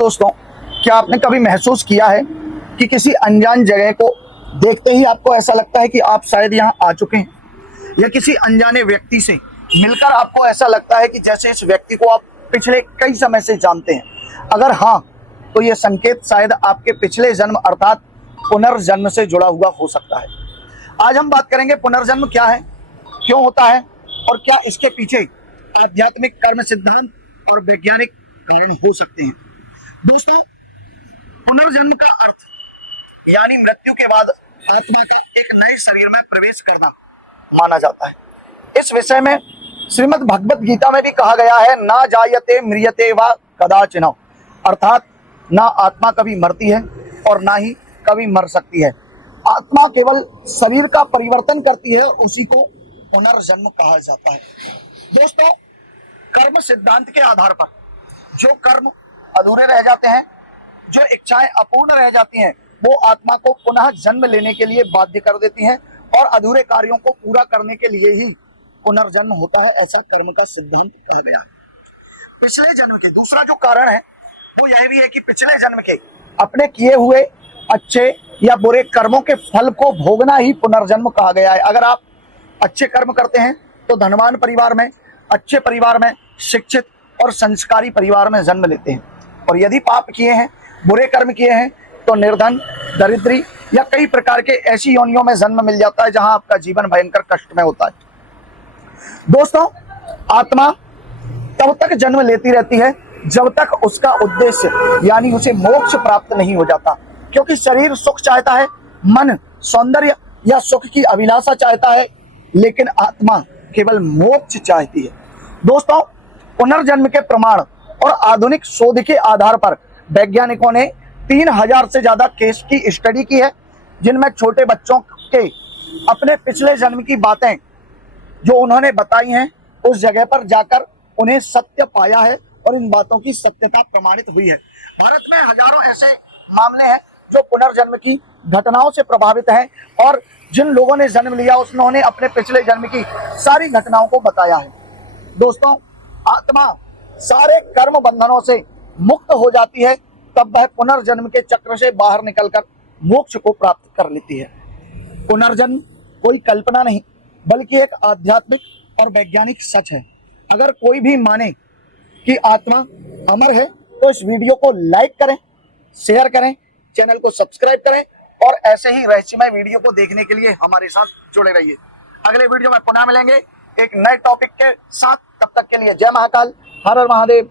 दोस्तों, क्या आपने कभी महसूस किया है कि किसी अनजान जगह को देखते ही आपको ऐसा लगता है कि आप शायद यहाँ आ चुके हैं, या किसी अनजाने व्यक्ति से मिलकर आपको ऐसा लगता है कि जैसे इस व्यक्ति को आप पिछले कई समय से जानते हैं? अगर हाँ, तो ये संकेत शायद आपके पिछले जन्म अर्थात पुनर्जन्म से जुड़ा हुआ हो सकता है। आज हम बात करेंगे पुनर्जन्म क्या है, क्यों होता है और क्या इसके पीछे आध्यात्मिक कर्म सिद्धांत और वैज्ञानिक कारण हो सकते हैं। दोस्तों, पुनर्जन्म का अर्थ यानी मृत्यु के बाद आत्मा का एक नए शरीर में प्रवेश करना माना जाता है। इस विषय में श्रीमद् भगवत गीता में भी कहा गया है, ना जायते म्रियते वा कदाचिन, अर्थात ना आत्मा कभी मरती है और ना ही कभी मर सकती है। आत्मा केवल शरीर का परिवर्तन करती है, उसी को पुनर्जन्म कहा जाता है। दोस्तों, कर्म सिद्धांत के आधार पर जो कर्म अधूरे रह जाते हैं, जो इच्छाएं अपूर्ण रह जाती हैं, वो आत्मा को पुनः जन्म लेने के लिए बाध्य कर देती हैं और अधूरे कार्यों को पूरा करने के लिए ही पुनर्जन्म होता है, ऐसा कर्म का सिद्धांत कहा गया है। पिछले जन्म के दूसरा जो कारण है वो यह भी है कि पिछले जन्म के अपने किए हुए अच्छे या बुरे कर्मों के फल को भोगना ही पुनर्जन्म कहा गया है। अगर आप अच्छे कर्म करते हैं तो धनवान परिवार में, अच्छे परिवार में, शिक्षित और संस्कारी परिवार में जन्म लेते हैं, और यदि पाप किए हैं, बुरे कर्म किए हैं, तो निर्धन, दरिद्री या कई प्रकार के ऐसी योनियों में जन्म मिल जाता है जहां आपका जीवन भयंकर कष्ट में होता है। दोस्तों, आत्मा तब तक जन्म लेती रहती है जब तक उसका उद्देश्य यानी उसे मोक्ष प्राप्त नहीं हो जाता, क्योंकि शरीर सुख चाहता है, मन सौंदर्य या सुख की अभिलाषा चाहता है, लेकिन आत्मा केवल मोक्ष चाहती है। दोस्तों, पुनर्जन्म के प्रमाण और आधुनिक शोध के आधार पर वैज्ञानिकों ने 3000 से ज्यादा केस की स्टडी की है, जिनमें छोटे बच्चों के अपने पिछले जन्म की बातें जो उन्होंने बताई हैं, उस जगह पर जाकर उन्हें सत्य पाया है और इन बातों की सत्यता प्रमाणित हुई है। भारत में हजारों ऐसे मामले हैं जो पुनर्जन्म की घटनाओं से प्रभावित हैं, और जिन लोगों ने जन्म लिया उन्होंने अपने पिछले जन्म की सारी घटनाओं को बताया है। दोस्तों, आत्मा सारे कर्म बंधनों से मुक्त हो जाती है, तब वह पुनर्जन्म के चक्र से बाहर निकलकर मोक्ष को प्राप्त कर लेती है। पुनर्जन्म कोई कल्पना नहीं, बल्कि एक आध्यात्मिक और वैज्ञानिक सच है। अगर कोई भी माने कि आत्मा अमर है तो इस वीडियो को लाइक करें, शेयर करें, चैनल को सब्सक्राइब करें, और ऐसे ही रहस्यमय वीडियो को देखने के लिए हमारे साथ जुड़े रहिए। अगले वीडियो में पुनः मिलेंगे एक नए टॉपिक के साथ। तब तक के लिए जय महाकाल, हर हर महादेव।